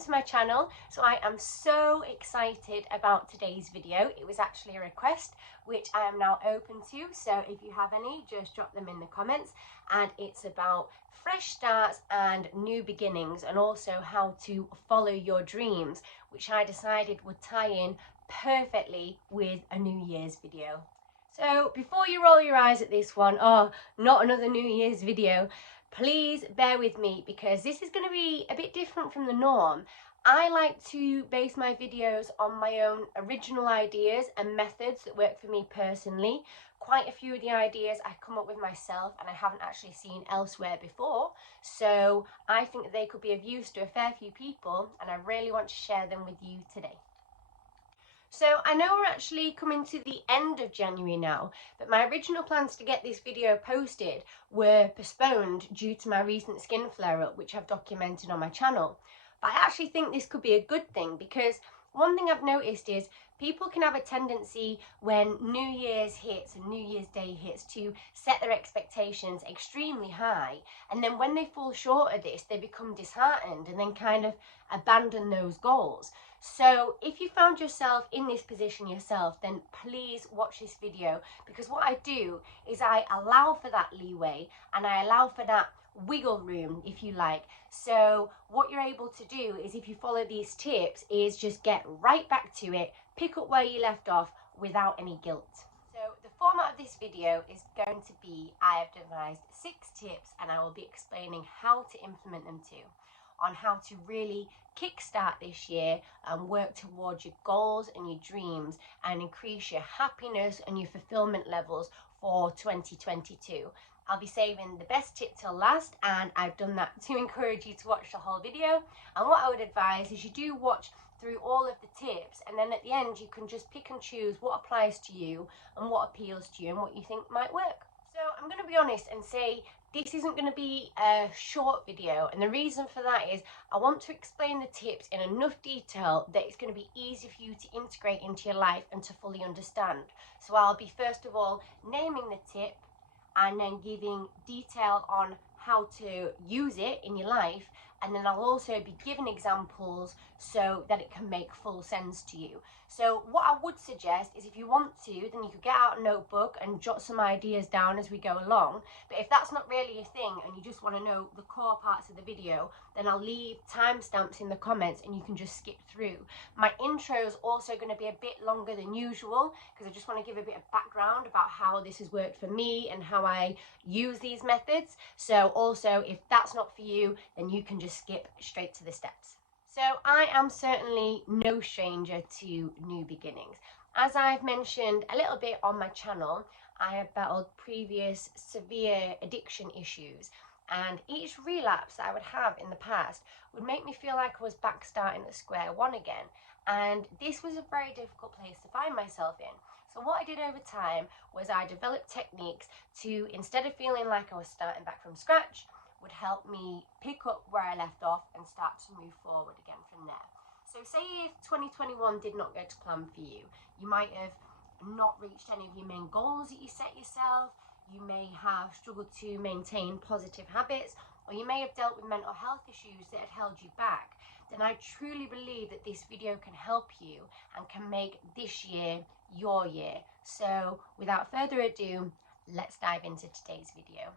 to my channel. So I am so excited about today's video. It was actually a request which I am now open to, so if you have any, just drop them in the comments. And it's about fresh starts and new beginnings, and also how to follow your dreams, which I decided would tie in perfectly with a New Year's video. So before you roll your eyes at this one, oh, not another New Year's video, please bear with me because this is going to be a bit different from the norm. I like to base my videos on my own original ideas and methods that work for me personally. Quite a few of the ideas I come up with myself and I haven't actually seen elsewhere before. So I think that they could be of use to a fair few people, and I really want to share them with you today. So I know we're actually coming to the end of January now, but my original plans to get this video posted were postponed due to my recent skin flare-up, which I've documented on my channel. But I actually think this could be a good thing, because one thing I've noticed is people can have a tendency when New Year's hits and New Year's Day hits to set their expectations extremely high, and then when they fall short of this, they become disheartened and then kind of abandon those goals. So if you found yourself in this position yourself, then please watch this video, because what I do is I allow for that leeway and I allow for that wiggle room, if you like. So what you're able to do is, if you follow these tips, is just get right back to it, pick up where you left off without any guilt. So the format of this video is going to be, I have devised 6 tips and I will be explaining how to implement them too, on how to really kickstart this year and work towards your goals and your dreams and increase your happiness and your fulfillment levels for 2022. I'll be saving the best tip till last, and I've done that to encourage you to watch the whole video. And what I would advise is you do watch through all of the tips, and then at the end you can just pick and choose what applies to you and what appeals to you and what you think might work. So I'm going to be honest and say this isn't going to be a short video, and the reason for that is I want to explain the tips in enough detail that it's going to be easy for you to integrate into your life and to fully understand. So I'll be first of all naming the tip, and then giving detail on how to use it in your life, and then I'll also be giving examples so that it can make full sense to you. So what I would suggest is, if you want to, then you could get out a notebook and jot some ideas down as we go along. But if that's not really your thing and you just want to know the core parts of the video, then I'll leave timestamps in the comments and you can just skip through. My intro is also going to be a bit longer than usual, because I just want to give a bit of background about how this has worked for me and how I use these methods. So also, if that's not for you, then you can just skip straight to the steps. So I am certainly no stranger to new beginnings. As I've mentioned a little bit on my channel, I have battled previous severe addiction issues, and each relapse that I would have in the past would make me feel like I was back starting at square one again, and this was a very difficult place to find myself in. So what I did over time was I developed techniques to, instead of feeling like I was starting back from scratch, would help me pick up where I left off and start to move forward again from there. So say if 2021 did not go to plan for you, you might have not reached any of your main goals that you set yourself, you may have struggled to maintain positive habits, or you may have dealt with mental health issues that had held you back, then I truly believe that this video can help you and can make this year your year. So without further ado, let's dive into today's video.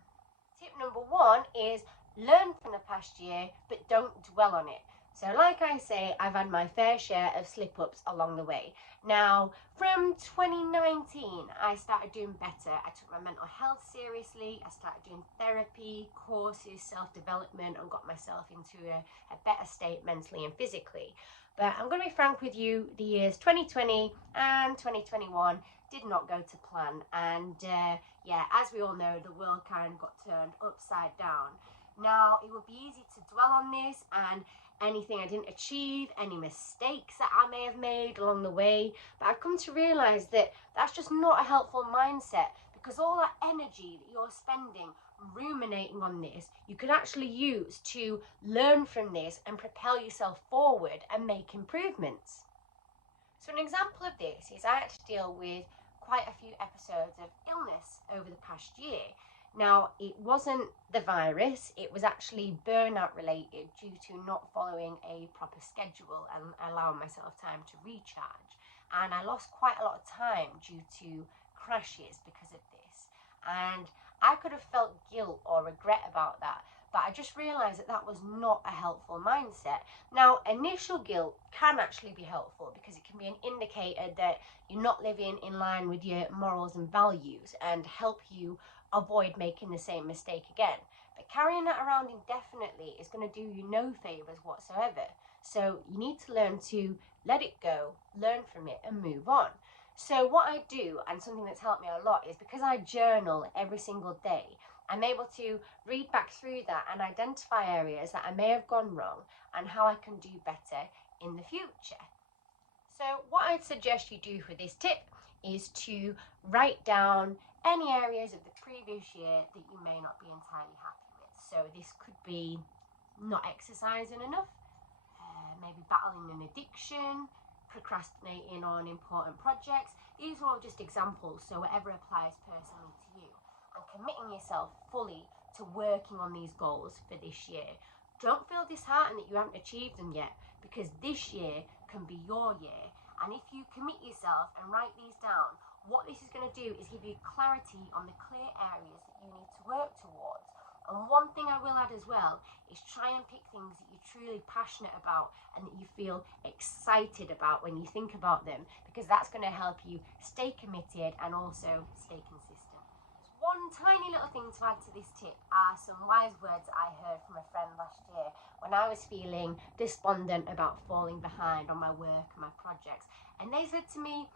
Tip number 1 is learn from the past year, but don't dwell on it. So like I say, I've had my fair share of slip-ups along the way. Now, from 2019, I started doing better. I took my mental health seriously. I started doing therapy, courses, self-development, and got myself into a better state mentally and physically. But I'm going to be frank with you, the years 2020 and 2021 did not go to plan. And yeah, as we all know, the world kind of got turned upside down. Now, it would be easy to dwell on this and anything I didn't achieve, any mistakes that I may have made along the way, but I've come to realise that that's just not a helpful mindset, because all that energy that you're spending ruminating on this, you can actually use to learn from this and propel yourself forward and make improvements. So an example of this is I had to deal with quite a few episodes of illness over the past year. Now, it wasn't the virus, it was actually burnout related due to not following a proper schedule and allowing myself time to recharge. And I lost quite a lot of time due to crashes because of this. And I could have felt guilt or regret about that, but I just realised that that was not a helpful mindset. Now, initial guilt can actually be helpful because it can be an indicator that you're not living in line with your morals and values and help you avoid making the same mistake again. But carrying that around indefinitely is going to do you no favours whatsoever. So you need to learn to let it go, learn from it, and move on. So what I do, and something that's helped me a lot, is because I journal every single day, I'm able to read back through that and identify areas that I may have gone wrong and how I can do better in the future. So what I'd suggest you do for this tip is to write down any areas of the previous year that you may not be entirely happy with. So this could be not exercising enough, maybe battling an addiction, procrastinating on important projects. These are all just examples, so whatever applies personally to you. And committing yourself fully to working on these goals for this year. Don't feel disheartened that you haven't achieved them yet, because this year can be your year. And if you commit yourself and write these down, what this is going to do is give you clarity on the clear areas that you need to work towards. And one thing I will add as well is try and pick things that you're truly passionate about and that you feel excited about when you think about them, because that's going to help you stay committed and also stay consistent. One tiny little thing to add to this tip are some wise words I heard from a friend last year when I was feeling despondent about falling behind on my work and my projects. And they said to me,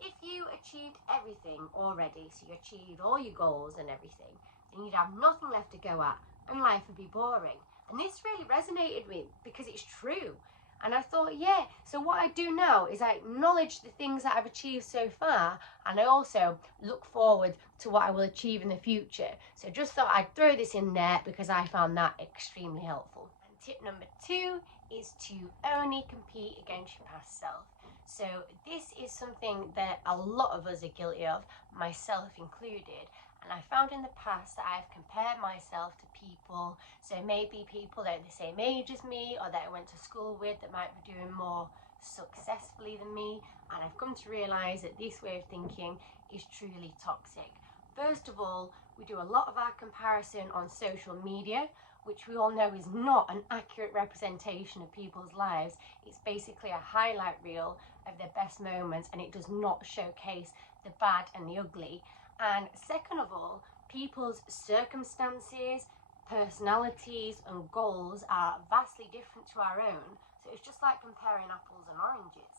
if you achieved everything already, so you achieved all your goals and everything, then you'd have nothing left to go at and life would be boring. And this really resonated with me because it's true. And I thought, yeah, so what I do now is I acknowledge the things that I've achieved so far, and I also look forward to what I will achieve in the future. So just thought I'd throw this in there because I found that extremely helpful. And tip number 2 is to only compete against your past self. So this is something that a lot of us are guilty of, myself included. And I found in the past that I've compared myself to people, so maybe people that are the same age as me or that I went to school with that might be doing more successfully than me. And I've come to realise that this way of thinking is truly toxic. First of all, we do a lot of our comparison on social media, which we all know is not an accurate representation of people's lives. It's basically a highlight reel of their best moments, and it does not showcase the bad and the ugly. And second of all, people's circumstances, personalities and goals are vastly different to our own, so it's just like comparing apples and oranges.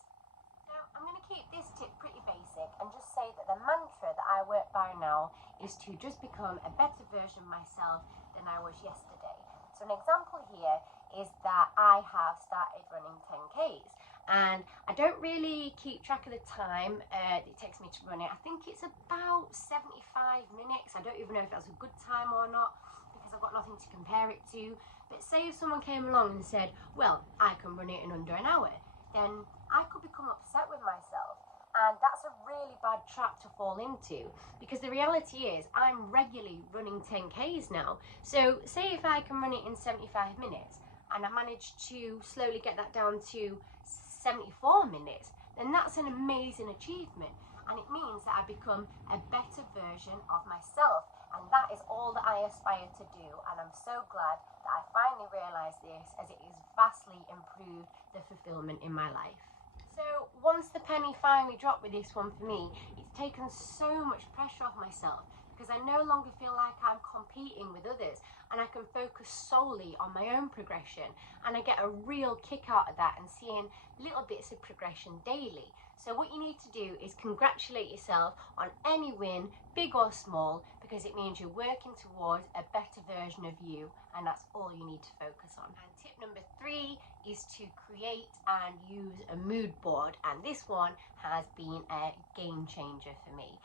Now, I'm going to keep this tip pretty basic and just say that the mantra that I work by now is to just become a better version of myself than I was yesterday. So an example here is that I have started running 10Ks. And I don't really keep track of the time it takes me to run it. I think it's about 75 minutes. I don't even know if that's a good time or not because I've got nothing to compare it to. But say if someone came along and said, well, I can run it in under an hour, then I could become upset with myself. And that's a really bad trap to fall into, because the reality is I'm regularly running 10Ks now. So say if I can run it in 75 minutes and I manage to slowly get that down to 74 minutes, then that's an amazing achievement, and it means that I become a better version of myself, and that is all that I aspire to do. And I'm so glad that I finally realised this, as it has vastly improved the fulfillment in my life. So once the penny finally dropped with this one for me, it's taken so much pressure off myself, because I no longer feel like I'm competing with others, and I can focus solely on my own progression, and I get a real kick out of that and seeing little bits of progression daily. So what you need to do is congratulate yourself on any win, big or small, because it means you're working towards a better version of you, and that's all you need to focus on. And tip number 3 is to create and use a mood board, and this one has been a game changer for me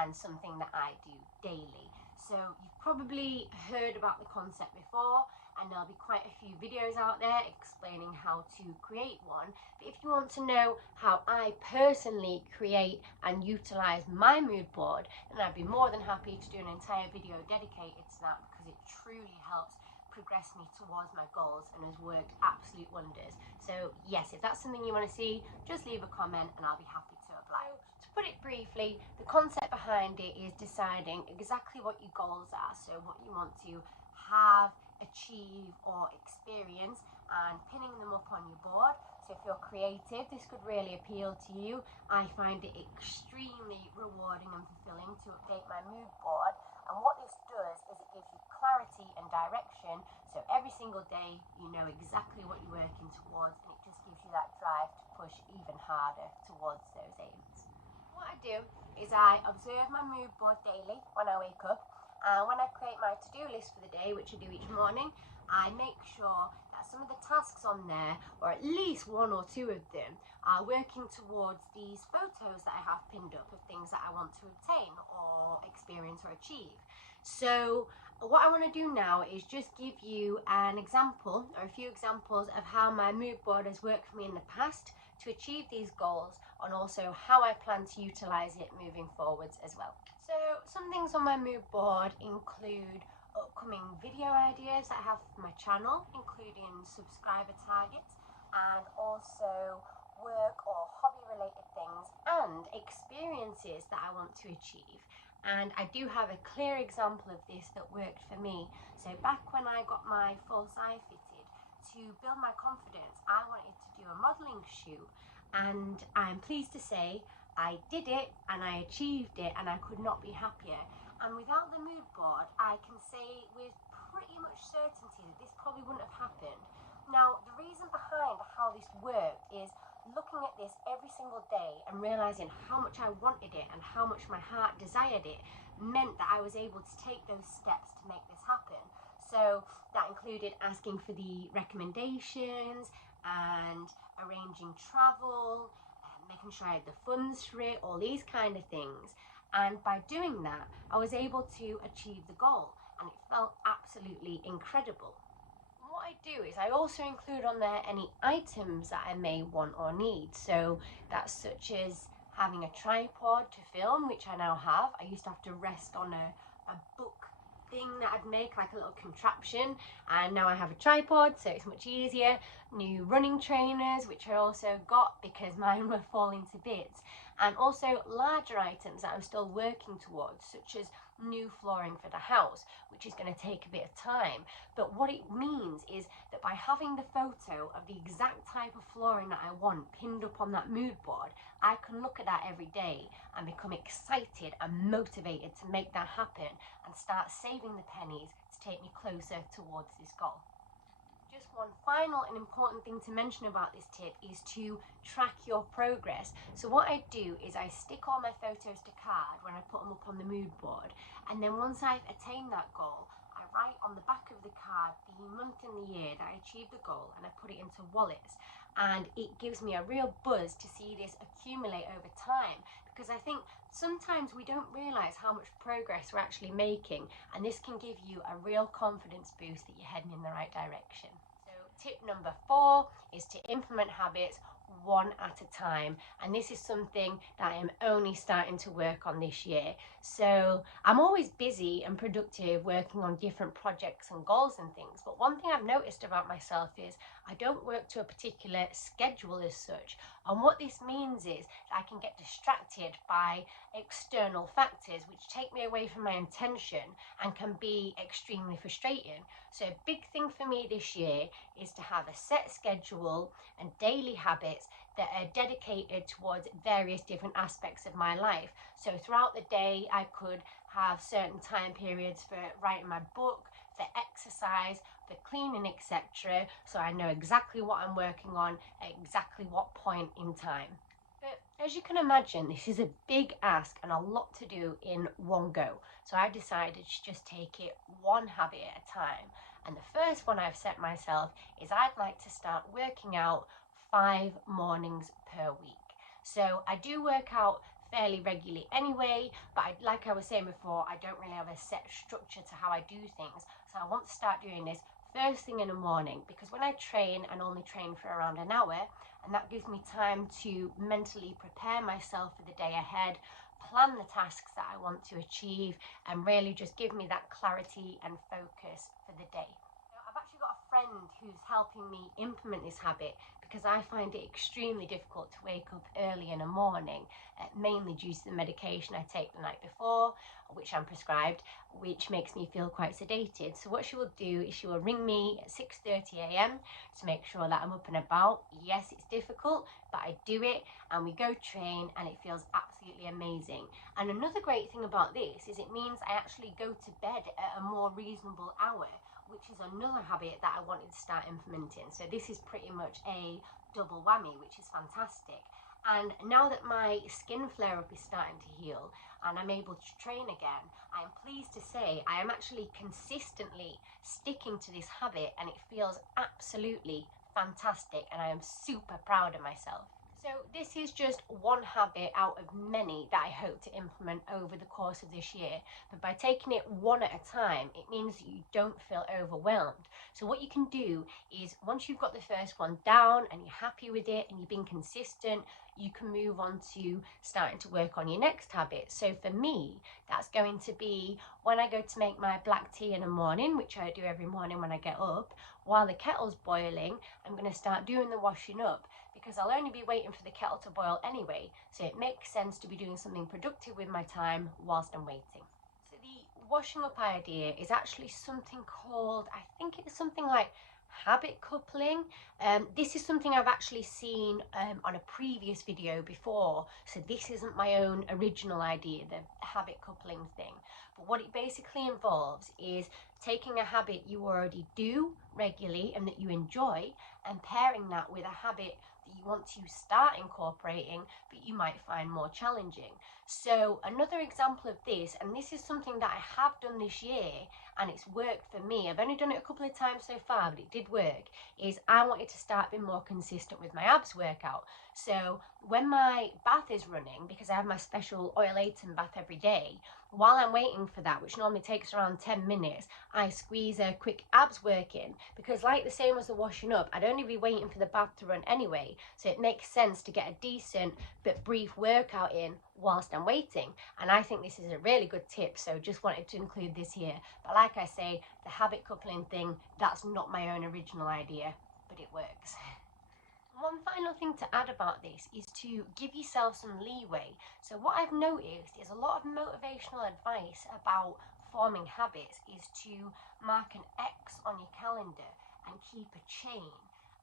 and something that I do daily. So you've probably heard about the concept before, and there'll be quite a few videos out there explaining how to create one. But if you want to know how I personally create and utilize my mood board, then I'd be more than happy to do an entire video dedicated to that, because it truly helps progress me towards my goals and has worked absolute wonders. So yes, if that's something you want to see, just leave a comment and I'll be happy to oblige. To put it briefly, the concept behind it is deciding exactly what your goals are, so what you want to have, achieve or experience, and pinning them up on your board. So if you're creative, this could really appeal to you. I find it extremely rewarding and fulfilling to update my mood board, and what this does is it gives you clarity and direction, so every single day you know exactly what you're working towards, and it just gives you that drive to push even harder towards those aims. What I do is I observe my mood board daily when I wake up, and when I create my to-do list for the day, which I do each morning, I make sure that some of the tasks on there, or at least one or two of them, are working towards these photos that I have pinned up of things that I want to obtain or experience or achieve. So what I want to do now is just give you an example, or a few examples, of how my mood board has worked for me in the past to achieve these goals, and also how I plan to utilize it moving forwards as well. So some things on my mood board include upcoming video ideas that I have for my channel, including subscriber targets, and also work or hobby related things and experiences that I want to achieve. And I do have a clear example of this that worked for me. So back when I got my false eye fitted, to build my confidence, I wanted to do a modelling shoot, and I'm pleased to say I did it and I achieved it, and I could not be happier. And without the mood board, I can say with pretty much certainty that this probably wouldn't have happened. Now, the reason behind how this worked is looking at this every single day and realizing how much I wanted it and how much my heart desired it meant that I was able to take those steps to make this happen. So that included asking for the recommendations and arranging travel, making sure I had the funds for it, all these kind of things. And by doing that, I was able to achieve the goal, and it felt absolutely incredible. What I do is I also include on there any items that I may want or need. So that's such as having a tripod to film, which I now have. I used to have to rest on a book thing that I'd make, like a little contraption, and now I have a tripod, so it's much easier. New running trainers, which I also got because mine were falling to bits, and also larger items that I'm still working towards, such as new flooring for the house, which is going to take a bit of time. But what it means is that by having the photo of the exact type of flooring that I want pinned up on that mood board, I can look at that every day and become excited and motivated to make that happen and start saving the pennies to take me closer towards this goal. Just one final and important thing to mention about this tip is to track your progress. So what I do is I stick all my photos to card when I put them up on the mood board, and then once I've attained that goal, I write on the back of the card the month and the year that I achieved the goal, and I put it into wallets, and it gives me a real buzz to see this accumulate over time, because I think sometimes we don't realize how much progress we're actually making, and this can give you a real confidence boost that you're heading in the right direction. So tip number 4 is to implement habits one at a time, and this is something that I am only starting to work on this year. So I'm always busy and productive working on different projects and goals and things, but one thing I've noticed about myself is I don't work to a particular schedule as such, and what this means is that I can get distracted by external factors which take me away from my intention and can be extremely frustrating. So a big thing for me this year is to have a set schedule and daily habits that are dedicated towards various different aspects of my life. So throughout the day, I could have certain time periods for writing my book, for exercise, for cleaning, etc. So I know exactly what I'm working on at exactly what point in time. But as you can imagine, this is a big ask and a lot to do in one go. So I decided to just take it one habit at a time. And the first one I've set myself is I'd like to start working out 5 mornings per week. So I do work out fairly regularly anyway, but like I was saying before, I don't really have a set structure to how I do things. So I want to start doing this first thing in the morning, because when I train, I only train for around an hour, and that gives me time to mentally prepare myself for the day ahead, plan the tasks that I want to achieve, and really just give me that clarity and focus for the day. I've actually got a friend who's helping me implement this habit, because I find it extremely difficult to wake up early in the morning, mainly due to the medication I take the night before, which I'm prescribed, which makes me feel quite sedated. So what she will do is she will ring me at 6:30 a.m. to make sure that I'm up and about. Yes, it's difficult, but I do it, and we go train, and it feels absolutely amazing. And another great thing about this is it means I actually go to bed at a more reasonable hour, which is another habit that I wanted to start implementing. So this is pretty much a double whammy, which is fantastic. And now that my skin flare-up is starting to heal and I'm able to train again, I am pleased to say I am actually consistently sticking to this habit, and it feels absolutely fantastic, and I am super proud of myself. So this is just one habit out of many that I hope to implement over the course of this year. But by taking it one at a time, it means that you don't feel overwhelmed. So what you can do is, once you've got the first one down and you're happy with it and you've been consistent, you can move on to starting to work on your next habit. So for me, that's going to be when I go to make my black tea in the morning, which I do every morning when I get up, while the kettle's boiling, I'm going to start doing the washing up, because I'll only be waiting for the kettle to boil anyway, so it makes sense to be doing something productive with my time whilst I'm waiting. So the washing up idea is actually something called, I think it's something like habit coupling. This is something I've actually seen on a previous video before, so this isn't my own original idea, the habit coupling thing. But what it basically involves is taking a habit you already do regularly and that you enjoy, and pairing that with a habit that you want to start incorporating but you might find more challenging. So another example of this, and this is something that I have done this year and it's worked for me, I've only done it a couple of times so far, but it did work, is I wanted to start being more consistent with my abs workout. So when my bath is running, because I have my special oilatum bath every day, while I'm waiting for that, which normally takes around 10 minutes, I squeeze a quick abs work in, because like the same as the washing up, I'd only be waiting for the bath to run anyway, so it makes sense to get a decent but brief workout in whilst I'm waiting. And I think this is a really good tip, so just wanted to include this here. But like I say, the habit coupling thing, that's not my own original idea, but it works. One final thing to add about this is to give yourself some leeway. So what I've noticed is a lot of motivational advice about forming habits is to mark an X on your calendar and keep a chain.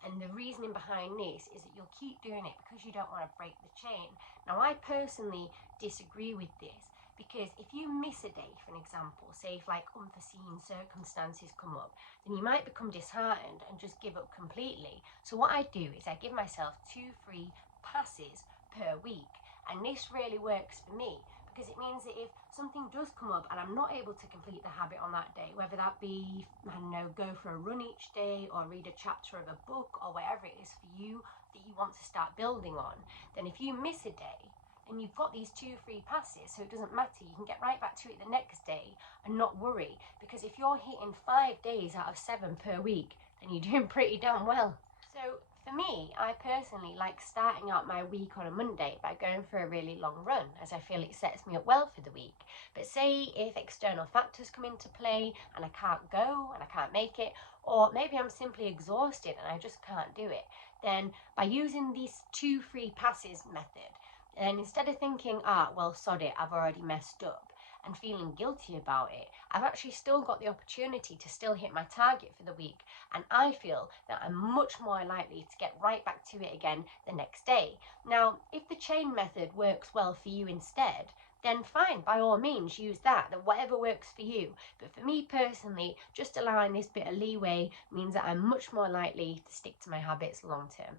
And the reasoning behind this is that you'll keep doing it because you don't want to break the chain. Now, I personally disagree with this, because if you miss a day, for an example, say if like unforeseen circumstances come up, then you might become disheartened and just give up completely. So what I do is I give myself 2 free passes per week, and this really works for me, because it means that if something does come up and I'm not able to complete the habit on that day, whether that be, I don't know, go for a run each day or read a chapter of a book or whatever it is for you that you want to start building on, then if you miss a day, and you've got these 2 free passes, so it doesn't matter, you can get right back to it the next day and not worry, because if you're hitting 5 days out of 7 per week, then you're doing pretty damn well. So for me, I personally like starting out my week on a Monday by going for a really long run, as I feel it sets me up well for the week. But say if external factors come into play and I can't go and I can't make it, or maybe I'm simply exhausted and I just can't do it, then by using these 2 free passes method, and instead of thinking, well, sod it, I've already messed up, and feeling guilty about it, I've actually still got the opportunity to still hit my target for the week, and I feel that I'm much more likely to get right back to it again the next day. Now, if the chain method works well for you instead, then fine, by all means use that whatever works for you. But for me personally, just allowing this bit of leeway means that I'm much more likely to stick to my habits long term.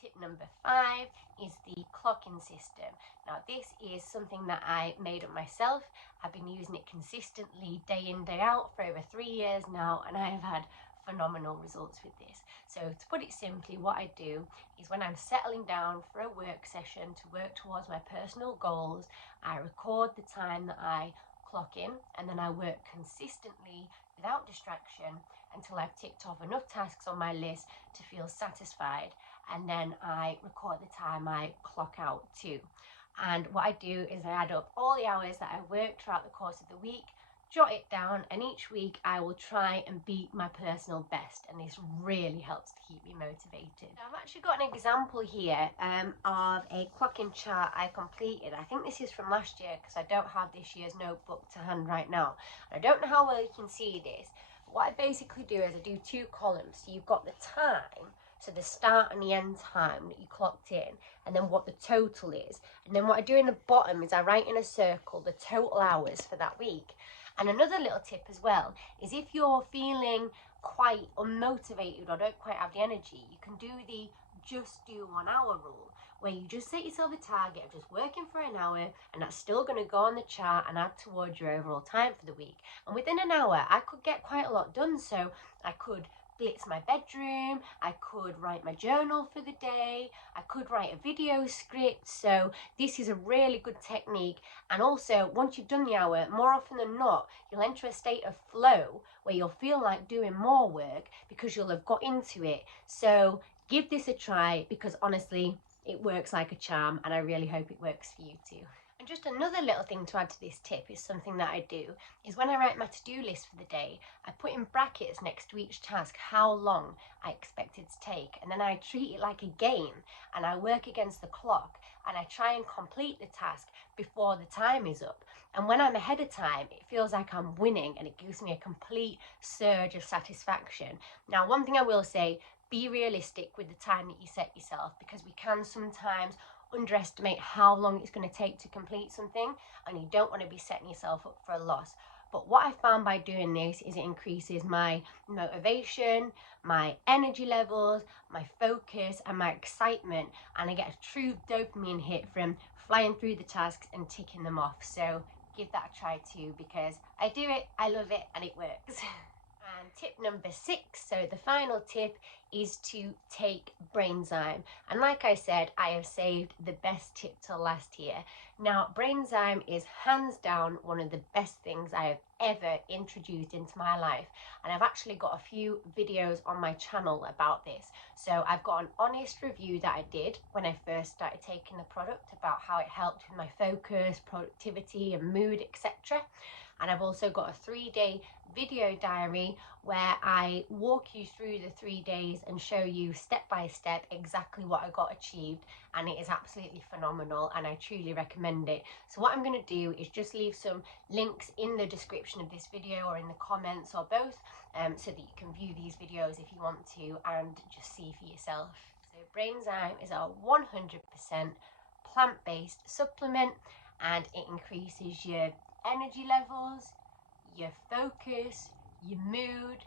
Tip number 5 is the clocking system. Now this is something that I made up myself. I've been using it consistently day in, day out for over 3 years now, and I have had phenomenal results with this. So to put it simply, what I do is when I'm settling down for a work session to work towards my personal goals, I record the time that I clock in, and then I work consistently without distraction until I've ticked off enough tasks on my list to feel satisfied, and then I record the time I clock out too. And what I do is I add up all the hours that I work throughout the course of the week, jot it down, and each week I will try and beat my personal best, and this really helps to keep me motivated. Now, I've actually got an example here of a clocking chart I completed. I think this is from last year because I don't have this year's notebook to hand right now. I don't know how well you can see this, but what I basically do is I do two columns. So you've got the time, so the start and the end time that you clocked in, and then what the total is. And then what I do in the bottom is I write in a circle the total hours for that week. And another little tip as well is if you're feeling quite unmotivated or don't quite have the energy, you can do the just do 1 hour rule, where you just set yourself a target of just working for an hour, and that's still going to go on the chart and add towards your overall time for the week. And within an hour, I could get quite a lot done. So I could blitz my bedroom, I could write my journal for the day, I could write a video script. So this is a really good technique. And also, once you've done the hour, more often than not, you'll enter a state of flow where you'll feel like doing more work because you'll have got into it. So give this a try, because honestly, it works like a charm, and I really hope it works for you too. And just another little thing to add to this tip is something that I do is when I write my to-do list for the day, I put in brackets next to each task how long I expect it to take, and then I treat it like a game, and I work against the clock, and I try and complete the task before the time is up. And when I'm ahead of time, it feels like I'm winning, and it gives me a complete surge of satisfaction. Now, one thing I will say, be realistic with the time that you set yourself, because we can sometimes underestimate how long it's going to take to complete something, and you don't want to be setting yourself up for a loss. But what I found by doing this is it increases my motivation, my energy levels, my focus, and my excitement, and I get a true dopamine hit from flying through the tasks and ticking them off. So give that a try too, because I do it, I love it, and it works. And tip number 6, so the final tip, is to take BRAINZYME. And like I said, I have saved the best tip till last here. Now, BRAINZYME is hands down one of the best things I have ever introduced into my life. And I've actually got a few videos on my channel about this. So I've got an honest review that I did when I first started taking the product about how it helped with my focus, productivity, and mood, etc. And I've also got a 3-day video diary where I walk you through the 3 days and show you step by step exactly what I got achieved, and it is absolutely phenomenal, and I truly recommend it. So what I'm going to do is just leave some links in the description of this video or in the comments, or both, so that you can view these videos if you want to and just see for yourself. So BRAINZYME is a 100% plant-based supplement, and it increases your energy levels, your focus, your mood,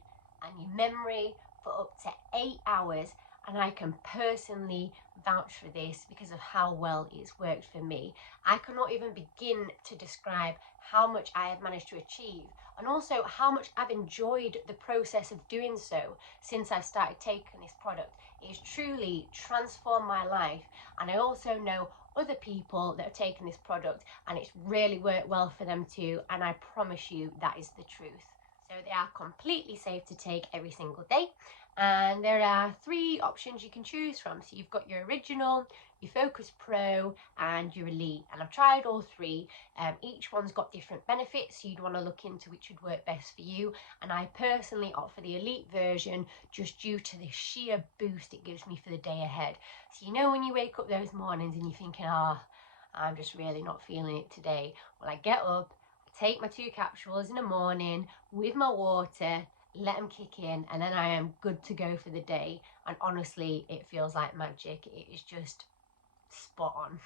and your memory for up to 8 hours. And I can personally vouch for this because of how well it's worked for me. I cannot even begin to describe how much I have managed to achieve, and also how much I've enjoyed the process of doing so since I've started taking this product. It's truly transformed my life, and I also know other people that have taken this product and it's really worked well for them too, and I promise you that is the truth. So they are completely safe to take every single day, and there are 3 options you can choose from. So you've got your original, your Focus Pro, and your Elite, and I've tried all 3. Each one's got different benefits, so you'd want to look into which would work best for you, and I personally opt for the Elite version just due to the sheer boost it gives me for the day ahead. So you know when you wake up those mornings and you're thinking, I'm just really not feeling it today. Well, I get up, I take my 2 capsules in the morning with my water, let them kick in, and then I am good to go for the day. And honestly, it feels like magic. It is just spot on.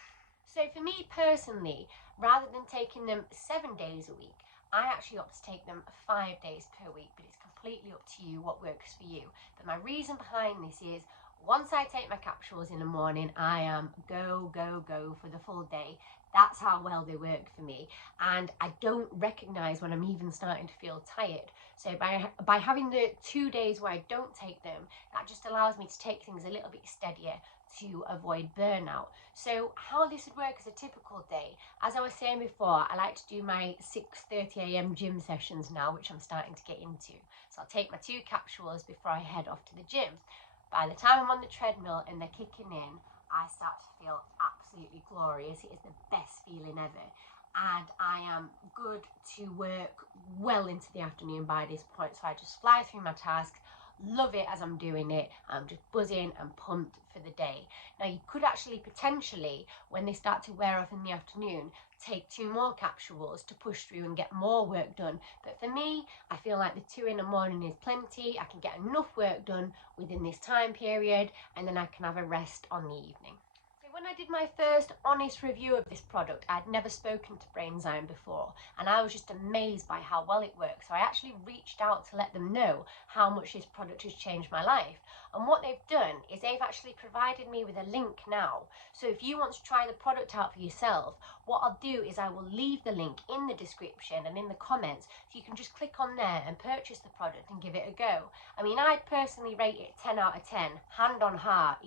So for me personally, rather than taking them 7 days a week, I actually opt to take them 5 days per week, but it's completely up to you what works for you. But my reason behind this is, Once I take my capsules in the morning, I am go, go, go for the full day. That's how well they work for me. And I don't recognize when I'm even starting to feel tired. So by having the 2 days where I don't take them, that just allows me to take things a little bit steadier to avoid burnout. So how this would work as a typical day, as I was saying before, I like to do my 6:30 a.m. gym sessions now, which I'm starting to get into. So I'll take my 2 capsules before I head off to the gym. By the time I'm on the treadmill and they're kicking in, I start to feel absolutely glorious. It is the best feeling ever. And I am good to work well into the afternoon by this point. So I just fly through my tasks, love it as I'm doing it. I'm just buzzing and pumped for the day. Now you could actually potentially, when they start to wear off in the afternoon, take 2 more capsules to push through and get more work done. But for me, I feel like the 2 in the morning is plenty. I can get enough work done within this time period, and then I can have a rest on the evening. When I did my first honest review of this product, I'd never spoken to BRAINZYME before, and I was just amazed by how well it works. So I actually reached out to let them know how much this product has changed my life. And what they've done is they've actually provided me with a link now. So if you want to try the product out for yourself, what I'll do is I will leave the link in the description and in the comments, so you can just click on there and purchase the product and give it a go. I mean, I'd personally rate it 10 out of 10, hand on heart.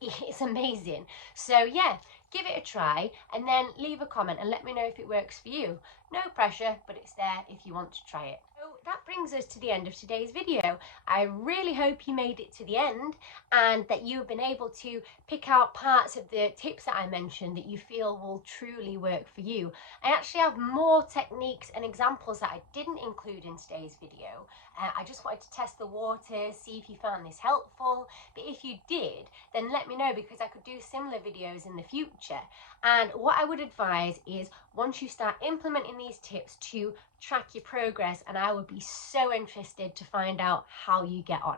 It's amazing. So yeah, give it a try and then leave a comment and let me know if it works for you. No pressure, but it's there if you want to try it. So that brings us to the end of today's video. I really hope you made it to the end and that you've been able to pick out parts of the tips that I mentioned that you feel will truly work for you. I actually have more techniques and examples that I didn't include in today's video. I just wanted to test the waters, see if you found this helpful. But if you did, then let me know, because I could do similar videos in the future. And what I would advise is, once you start implementing these tips, to track your progress, and I would be so interested to find out how you get on.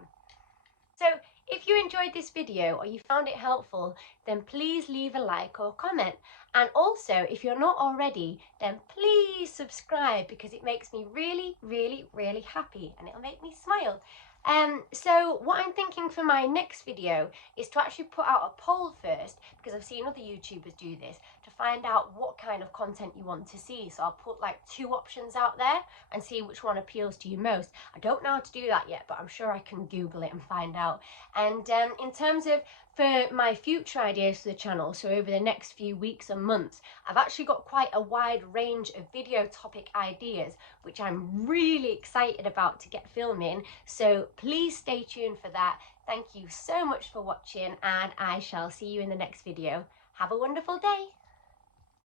So if you enjoyed this video or you found it helpful, then please leave a like or comment. And also, if you're not already, then please subscribe, because it makes me really, really, really happy and it'll make me smile. So what I'm thinking for my next video is to actually put out a poll first, because I've seen other YouTubers do this, to find out what kind of content you want to see. So I'll put like 2 options out there and see which one appeals to you most. I don't know how to do that yet, but I'm sure I can Google it and find out. And in terms of for my future ideas for the channel, so over the next few weeks and months, I've actually got quite a wide range of video topic ideas, which I'm really excited about to get filming. So please stay tuned for that. Thank you so much for watching, and I shall see you in the next video. Have a wonderful day.